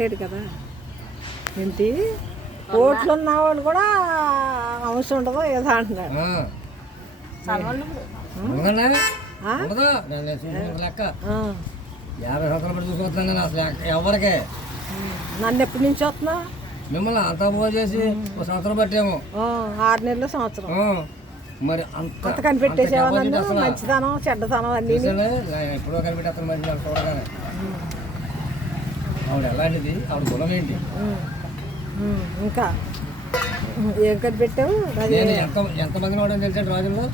మాట్లాడాడు కదా ఏంటి కోట్లు ఉన్నవాళ్ళు కూడా అవసరం ఉండదు ఏదో అంటున్నాడు. లెక్క 50 సంవత్సరాలు పడి చూసుకొస్తున్నాను అసలు ఎవరికే. నన్ను ఎప్పటి నుంచి వస్తున్నావు? మిమ్మల్ని అంతా పోగు చేసి ఒక సంవత్సరం పట్టాము. 6 నెలలు సంవత్సరం. మరి అంత కనిపెట్టేసేవా నన్ను? మంచితనం చెడ్డతనం అన్నీ ఎప్పుడో కనిపెట్టేస్తాను మంచి చూడగానే. ఆవిడ ఎలాంటిది, ఆవిడ గుణం ఏంటి, ఇంకా ఏం కనిపెట్టావు? నేను ఎంతమందిని వాడని తెలిసాను రాజుల్లో.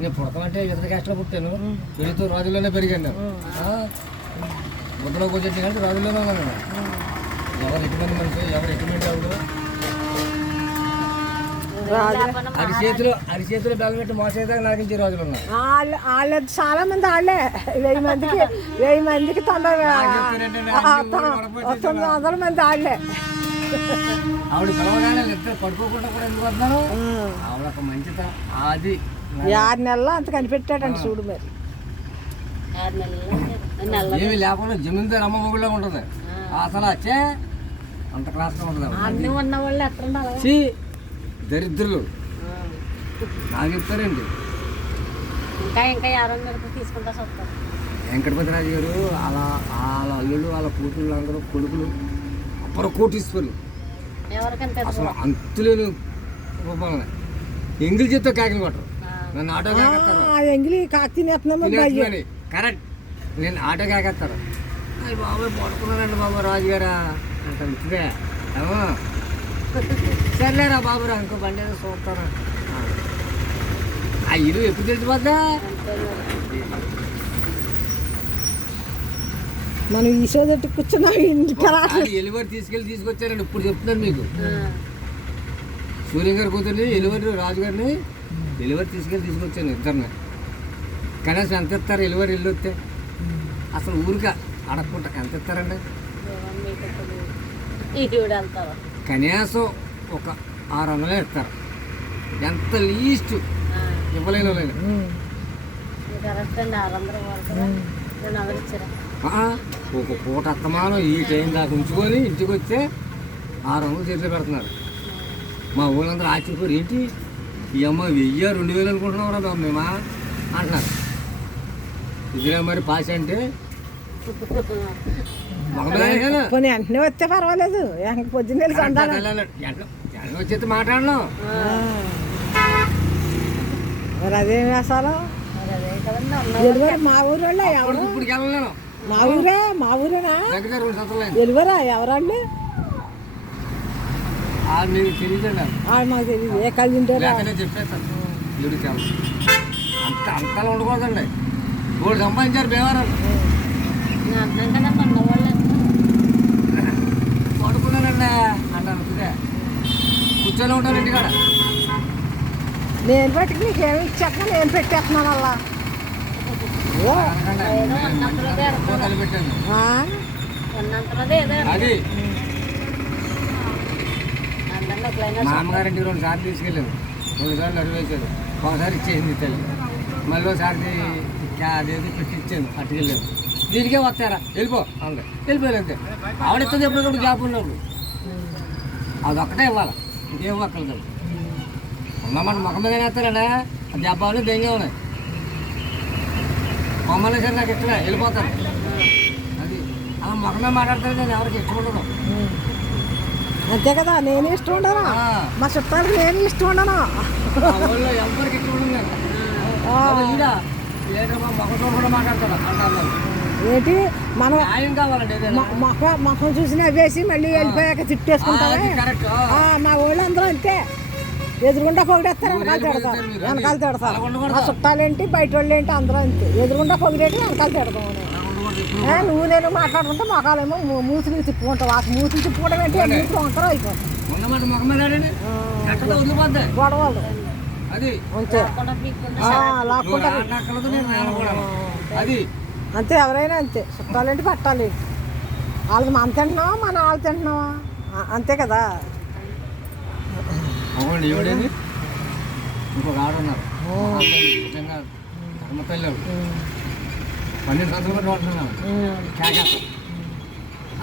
నేను పుడతామంటే ఇతర క్యాస్ట్లో పుట్టాను, పెరుగుతూ రాజుల్లోనే పెరిగాను నేను. ముద్దలో కూర్చొచ్చి కానీ రాజుల్లోనే ఉన్నాను నేను. ఎవరు ఎటువంటి మనిషి, ఎవరు ఎటువంటి ఆవిడ అరిచేతులు బెల్ల పెట్టి మోసేదాకా నాకించే రోజులు ఉన్నాయి. వాళ్ళు చాలా మంది వాళ్ళే 1000 మందికి 900 మంది వాళ్ళే. ఆవిడ పిలవగానే ఇద్దరు పడుకోకుండా కూడా ఎందుకు వస్తున్నారు? ఆవిడ ఒక మంచిత. అది 6 నెలల్లో అంత కనిపెట్టాడంట చూడు. మరి ఏమి లేకుండా జమీందారు అమ్మ మొగుళ్ళ ఉంటుంది అసలు. వచ్చే అంత క్లాస్గా ఉంటుంది. అన్నీ ఉన్న వాళ్ళు ఎక్కడ ఉండాలి? దరిద్రులు నాకు చెప్తారండి. వెంకటపతి రాజు గారు వాళ్ళ అల్లుళ్ళు, వాళ్ళ కూతుళ్ళు అందరూ కొడుకులు అప్పర కోటీశ్వరులు. అసలు అంతులేని రూపంలో ఎంగిలి చేత్తో కాకిని కొట్టరు. నన్ను ఆటో కాకేస్తారు. కరెక్ట్, నేను ఆటో కాకేస్తారు. అయ్యి బాబాయ్ పడుకున్నానండి బాబు రాజుగారా అంత ఇచ్చిదే. సర్లేరా బాబురా ఇంకో బండి ఏదో చూస్తారా. ఆ ఇల్లు ఎప్పుడు తెలిసిపోద్దా? మనం ఈసో తట్టు కూర్చున్నాం. ఎలివరి తీసుకొచ్చారండి. ఇప్పుడు చెప్తున్నాను మీకు. సూర్యం గారు కూతుర్ని ఎలివరి రాజుగారిని ఎలివరి తీసుకొచ్చాను ఇద్దరిని. కనీసం ఎంత ఇస్తారు ఎలివరి ఇల్లు వస్తే? అసలు ఊరికా అడగకుండా ఎంత ఇస్తారండి? కనీసం ఒక 600 ఇస్తారు. ఎంత లీస్ట్ ఇవ్వలేని వాళ్ళని. ఒక పూట అత్తమానం ఈ టైం దాకా ఉంచుకొని ఇంటికి వస్తే 600 చేతిలో పెడుతున్నారు. మా ఊళ్ళందరూ ఆశ్చర్యపోరు. ఏంటి ఈ అమ్మ 1000 2000 అనుకుంటున్నావురా బాబు మేమా అంటున్నారు. ఇదిలే మరి పాస్ అంటే వెంటనే వస్తే పర్వాలేదు. పొద్దున్న వచ్చేది మాట్లాడను. మరి అదేం వేసాలో మా ఊరు వాళ్ళ ఎవరు? ఇప్పుడు వెళ్ళలేను. మా ఊరేనా? ఎలువరా ఎవరండి? మీకు తెలియదండి. మాకు తెలియదు. ఏ కళ్ళు తింటారా? చెప్పేస్తాను. అంతలా ఉండకూడదండి. 3 సంపాదించారు బేవారాలు. పడుకున్నానండి అంటాను. కూర్చొని ఉంటాను ఇంటికాడ. నేను బట్టి నీకేమి ఇచ్చేస్తున్నా, నేను పెట్టేస్తున్నాను అలా. అది మా అమ్మగారింటికి 2 సార్లు తీసుకెళ్ళాను. 2 సార్లు అడిగేసారు. ఒకసారి ఇచ్చేసింది తల్లి. మళ్ళీ ఒకసారి అదేది పెట్టి ఇచ్చాను. అట్టుకెళ్ళాను. దీనికే వస్తారా వెళ్ళిపో అంతే. వెళ్ళిపోయాను అంతే. ఆవిడెత్తది ఎప్పటికప్పుడు గ్యాప్ ఉన్నప్పుడు అదొక్కటే ఇవ్వాలి. ఇంకేం ఒక్కలేదు. ఉన్నమాట ముఖం మీద వేస్తారండి. ఆ దెబ్బలు దెంగే ఉన్నాయి. మమ్మల్ని సరే నాకు ఇష్టమే వెళ్ళిపోతాను. అది అలా ముఖమే మాట్లాడతారు. నేను ఎవరికి ఇష్టం ఉండదు. అంతే కదా. నేను ఇష్టం ఉండను. మా చుట్టాలకు నేను ఇష్టం ఉండను. ఎవరికి ఇష్టం ఉండదు. మాట్లాడతారు అంటారు. ఏంటి మనం న్యాయం కావాలండి. మొహం చూసినా వేసి మళ్ళీ వెళ్ళిపోయాక తిట్టేసుకుంటావా? మా వాళ్ళు అందరూ అంతే. ఎదురుగుండా పొగిడేస్తారు, వెనకాల తిడతారు. మా చుట్టాలేంటి బయట వాళ్ళు ఏంటి అందరూ అంతే. ఎదురుగుండా పొగిడేటి వెనకాల తిడతాం. నువ్వు నేను మాట్లాడుకుంటే మొఖాలేమో మూతులు తిప్పుకుంటావు. ఆ మూతులు తిప్పుకోవడం ఏంటి? మూతులు వంకర అయిపోతాయి. గొడవలు అది అంతే. అంతే ఎవరైనా అంతే. చుట్టాలేంటి పట్టాలేంటి వాళ్ళకి మనం తింటున్నావా మన వాళ్ళు తింటున్నావా? అంతే కదా. ఇంకొక ఆడున్నారు 12 సంవత్సరాలు పడుతున్నాను.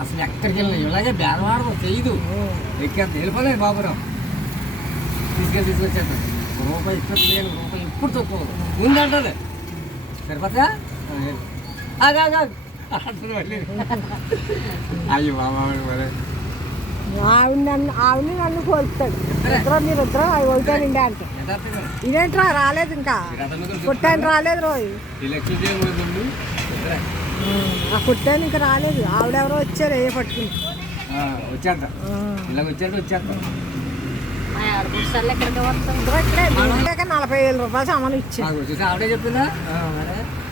అసలు ఎక్కడికి వెళ్ళినా ఇలాగే బేరవాడదు చేయదు ఎక్కేంత వెళ్ళిపోలేదు బాబురావు తీసుకొచ్చేస్తాను రూపాయి ఇస్తుంది కానీ రూపాయి ఎప్పుడు తక్కువ ముందంటది సరిపోతా అయ్యో బాబా మరి ఆవిడ నన్ను కోల్పుతాడు మీరిద్దరు అవి ఒకటేనండి అంటే ఇదేంట్రా రాలేదు ఇంకా పుట్టాను రాలేదు రోజు ఆ పుట్టాను ఇంకా రాలేదు ఆవిడెవరో వచ్చారు ఏ పట్టుకుని వచ్చేద్దాం ఇలాగ వచ్చేద్దాం 40,000 రూపాయలు సామాను ఇచ్చాను ఆవిడే చెప్పిందా